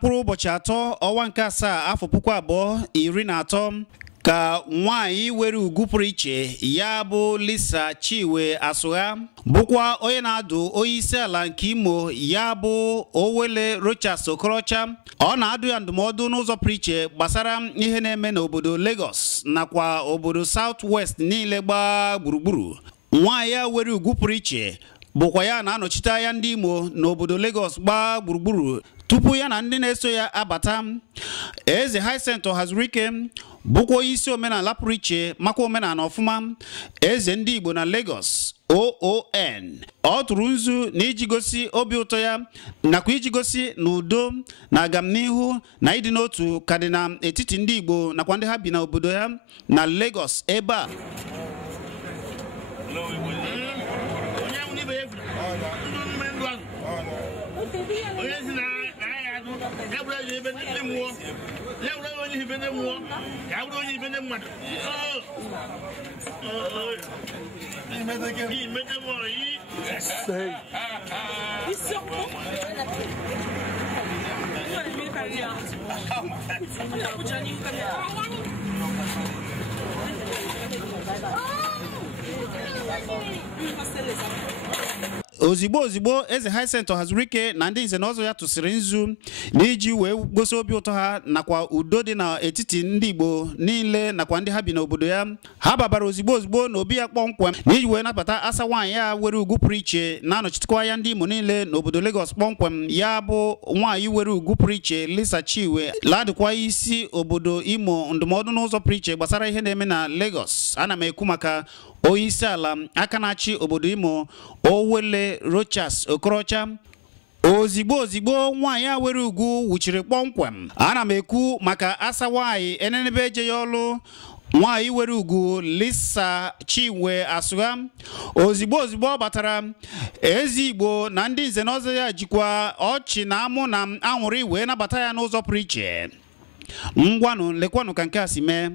mkpụrụ ụbọchị atọ ọnwa nke asaa afọ 2013 ka nwaanyị were ugwu pụrụ iche ya bụ Lisa Chiwe Asụgha bụkwa onye na-adụ onye isi ala nke Imo ya bụ Owele Rochas Okorocha ọ na-adụ ya ndụmọdụ n'ụzọ pụrụ iche gbasara ihe na-eme n'obodo Lagos nakwa obodo South West niile gbaa gburugburu. Nwaanyị ya were ugwu pụrụ iche bụkwa ya na-anọchite anya ndị Imo n'obodo Lagos gbaa gburugburu tupu ya na ndị na-eso ya abata. Eze Hyacinth Ohazurike bụkwa isi omenala pụrụ iche maka omenala ọfụma eze ndị Igbo na Lagos OON. Ọ tụrụ nzu na iji gosi obi ụtọ ya nakwa iji gosi na udo na agamnihu na ịdị n'otu ka dị na etiti ndị Igbo nakwa ndị ha bi na obodo ya na Lagos ebe a. Ozigbo eze Hyacinth Ohazurike na ndị nze na ọzọ ya tụsịrị nzu n'iji wee gosi obi ụtọ ha nakwa udo dị n'etiti ndị Igbo niile nakwa ndị ha bi n'obodo ya. Ha babara ozigbo n'obi ya kpọmkwem n'iji wee nabata asa nwaanyị ya were ugwu pụrụ iche na-anọchitekwa ya ndị Imo niile n'obodo Lagos kpọmkwem ya bụ nwaanyị were ugwu pụrụ iche Lisa Chiwe ladịkwa isi obodo Imo ndụmọdụ n'ụzọ pụrụ iche gbasara ihe na-eme na Lagos. Ana m ekwu maka onye isi ala aka na-achị obodo Imo Owele Rochas Okorocha. Ozigbo nwaanyị a were ugwu wuchiri kpọmkwem. Ana m ekwu maka asa nwaanyị enenebe eje ya ọlụ nwaanyị were ugwu Lisa Chiwe Asụgha. Ozigbo ọ batara ezi Igbo na ndị nze na ọzọ ya jikwa ọchị na amụ na anwụrụ wee nabata ya n'ụzọ pụrụ iche. Ngwanụ lekwanụ ka nke a si mee.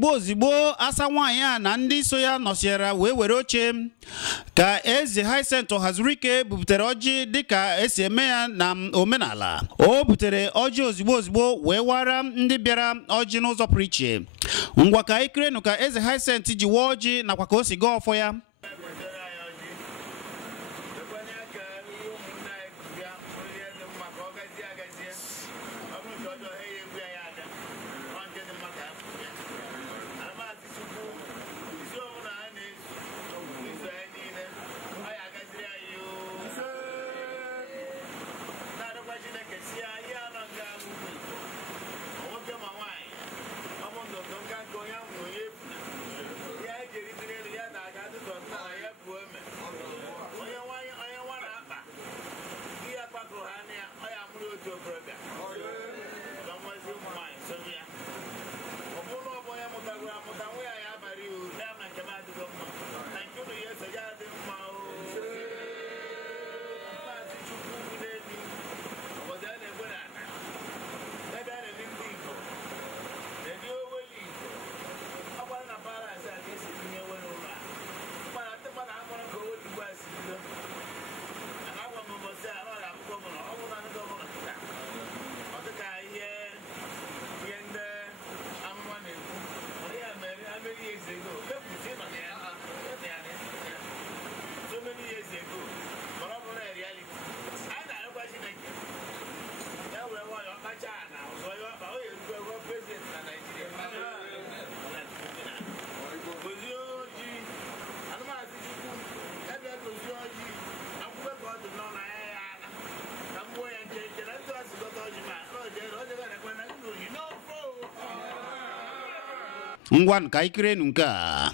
Ozigbo asa nwaanyị a na ndị so ya nọsiara wee were oche ka eze Hyacinth Ohazurike buputere ọjị dịka esi eme ya na omenala. O butere ọjị ozigbo wee wara ndị bịara ọjị n'ụzọ pụrụ iche. Ngwa ka ikirenụ ka eze Hyacinth ji wee ọjị nakwa ka o si gaa ọfọ ya. Ngwan ka ikirenụ nke a.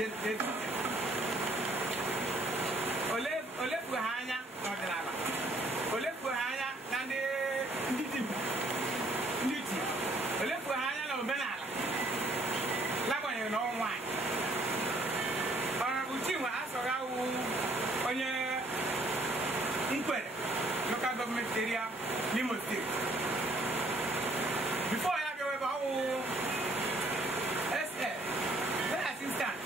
Ole Fuhanya, Nodala. Ole Fuhanya, and the Niti. Ole Fuhanya, no Benala. Laban, no wine. Utima, Asora, on your inquiry, local government area, Limo State. Before I go about SF, the assistant,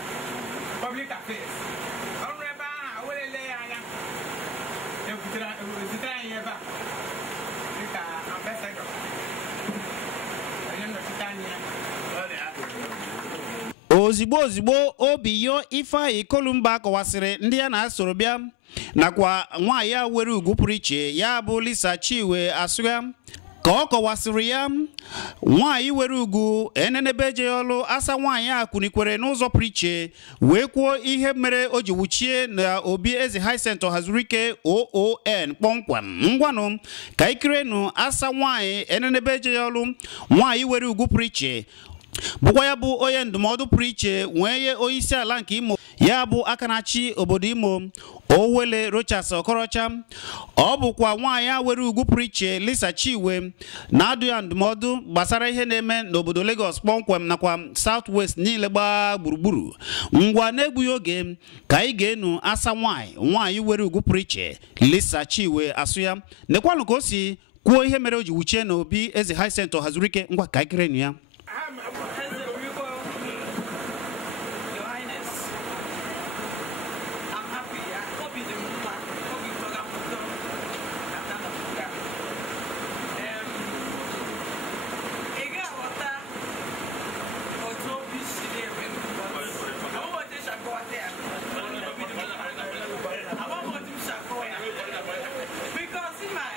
public affairs. ozigbo Obiyo Ifeanyi Kolumba kọwasịrị ndị ya na-asoro bịa nakwa nwaanyị ya were ugwu pụrụ iche ya bụ Lisa Chiwe Asụga ka ọ kọwasịrị ya nwaanyị were ugwu enenebe eje ọlụ asa nwaanyị a kwunikwere n'ụzọ pụrụ iche wee kwuo ihe mere o ji wuchie na Obi Eze High Center hazuru ike OON kpọmkwem ngwanụ ka ikirenu asa nwaanyị enenebe eje ọlụ nwaanyị were ugwu pụrụ iche bụkwa ya bụ onye ndụmọdụ pụrụ iche nwee ye onye isi ala nke Imo ya bụ aka na-achị obodo Imo Owele Rochas Okorocha ọ bụkwa nwaanyị a were ugwu pụrụ iche Lisa Chiwe na-adụ ya ndụmọdụ gbasara ihe na-eme n'obodo Lagos kpọmkwem nakwa South West niile gbaa gburugburu ngwa na-egbughị oge ka anyị ga-enu asa nwaanyị were ugwu pụrụ iche Lisa Chiwe Asụya nekwanụ ka o si kwuo ihe mere o ji wuchie na Obi Eze High Center hazuru ike ngwa ka anyị kirenu ya. Because in my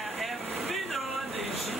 being around the issue,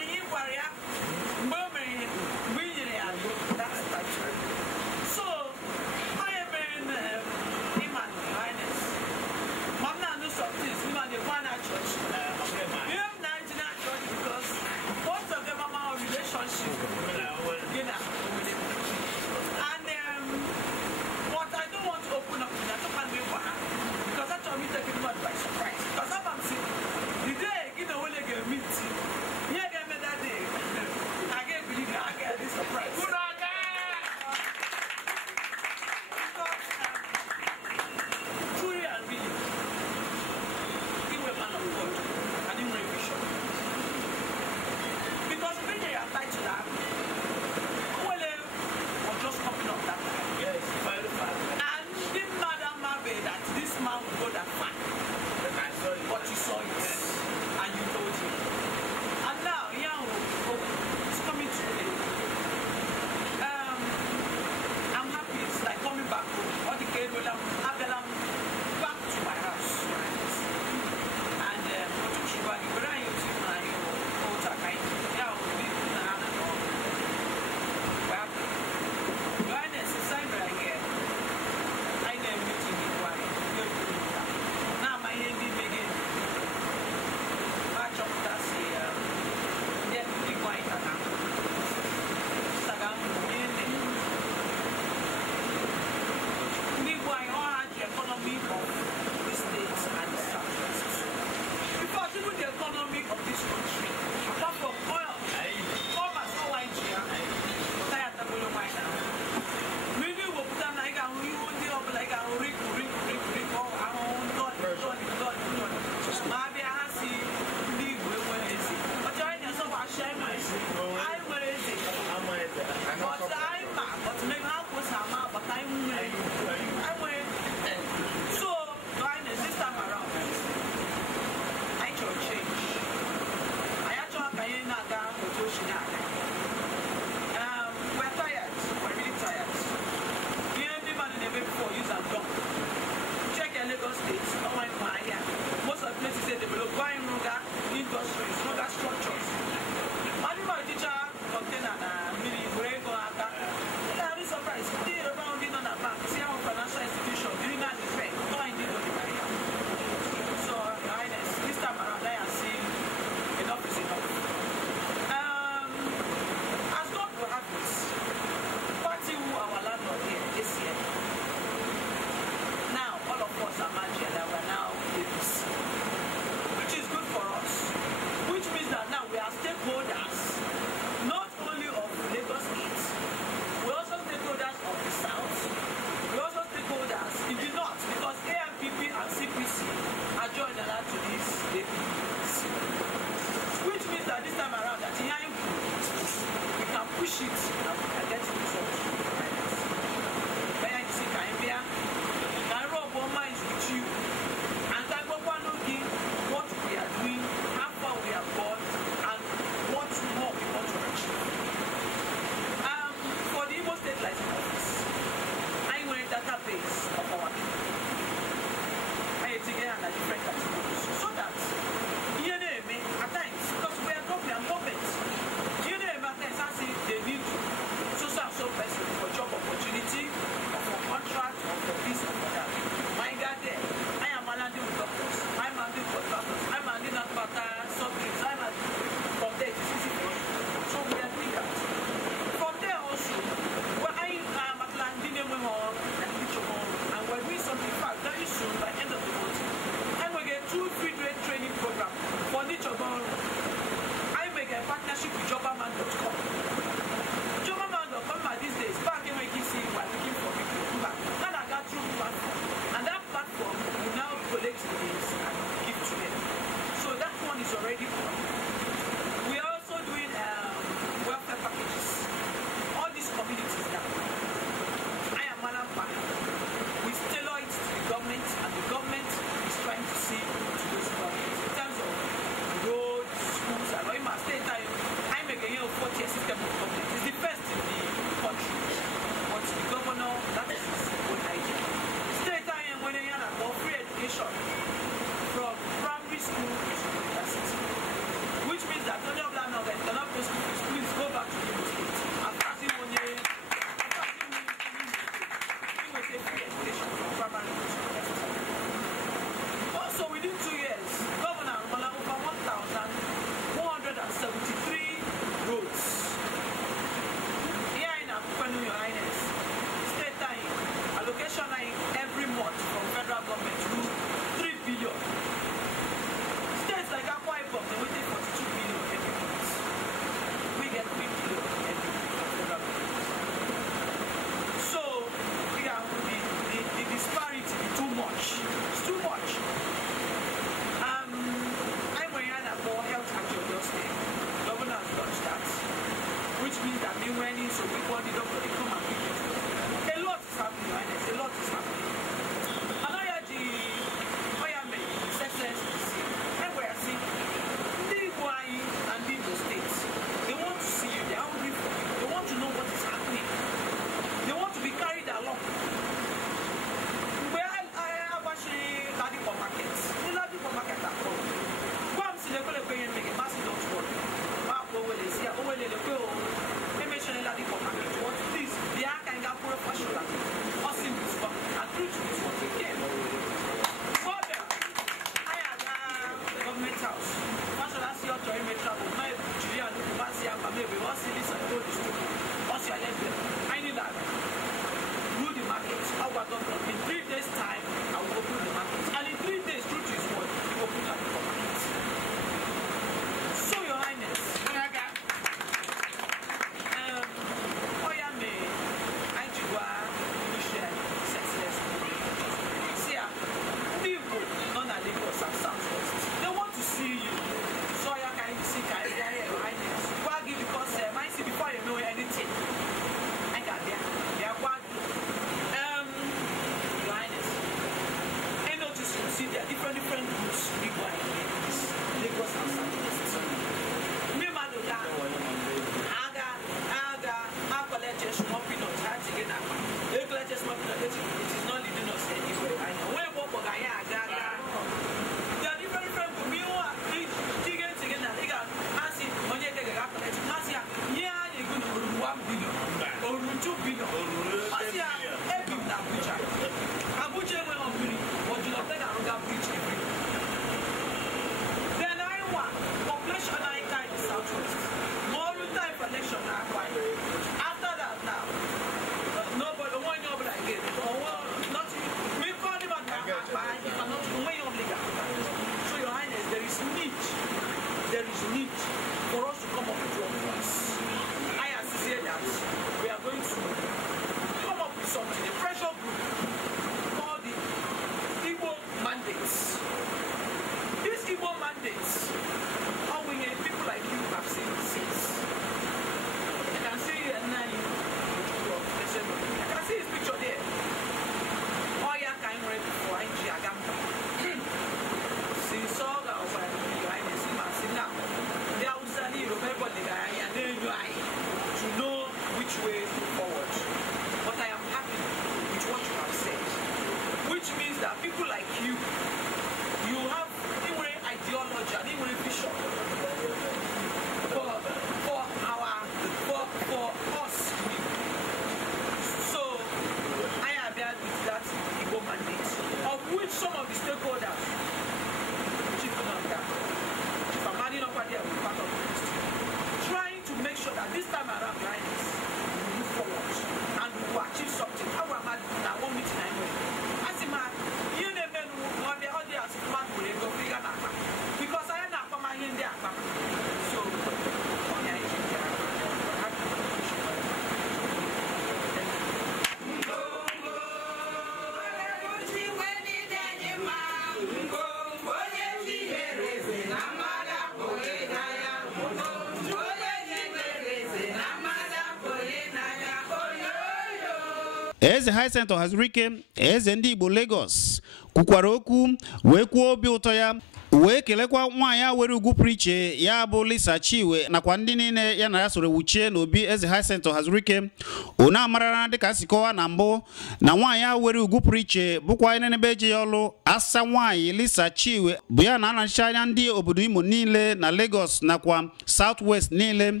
Eze Hyacinth Ọhazurike eze ndị Igbo Lagos kwukwara okwu wee kwuo obi ụtọ ya wee kelekwa nwaanyị were ugwu pụrụ iche ya bụ Lisa Chiwe nakwa ndị niile ya na ya soro wuchie n'obi Eze Hyacinth Ọhazurike. Ona amarara dịka sikọwa na mbụ na nwaanyị were ugwu pụrụ iche bụkwa nenebe eji ya ọlụ asa nwaanyị Lisa Chiwe bụ ya na-anachi anya ndị obodo Imo niile na Lagos nakwa Southwest niile.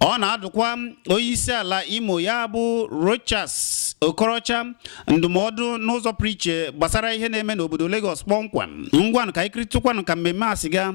Ọ na-adụkwa onye isi ala Imo ya bụ Rochas Okorocha ndụmọdụ n'ụzọ pụrụ iche gbasara ihe na-eme n'obodo Lagos kpọmkwem. Ngwanụ ka ikiri tụkwanụ ka mmemme a siga.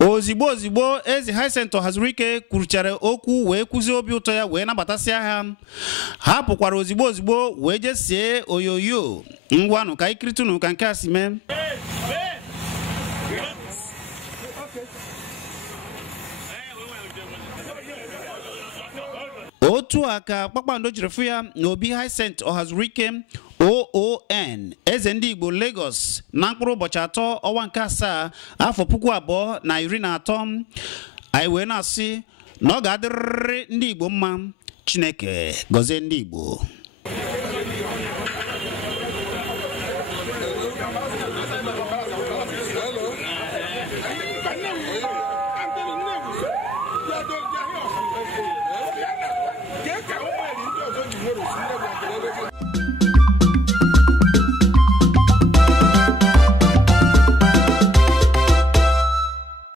Ozigbo Eze Hyacinth Ọhazurike kwuruchara okwu wee kwuzie obi ụtọ ya wee nabatasịa ha. Ha pụkwara ozigbo wee jesie oyoyo. Ngwanụ ka ikritunu ka nke a si mee. Otu a ka Kpakpando jiri fụ ya n'obi Hyacinth Ọhazurike OON eze ndị Igbo Lagos na mkpụrụ ụbọchị 3 ọnwa nke 7 afọ 2013. Anyị wee na-asị na ọ ga-adịrịrị ndị Igbo mma. Chineke gọzie ndị Igbo.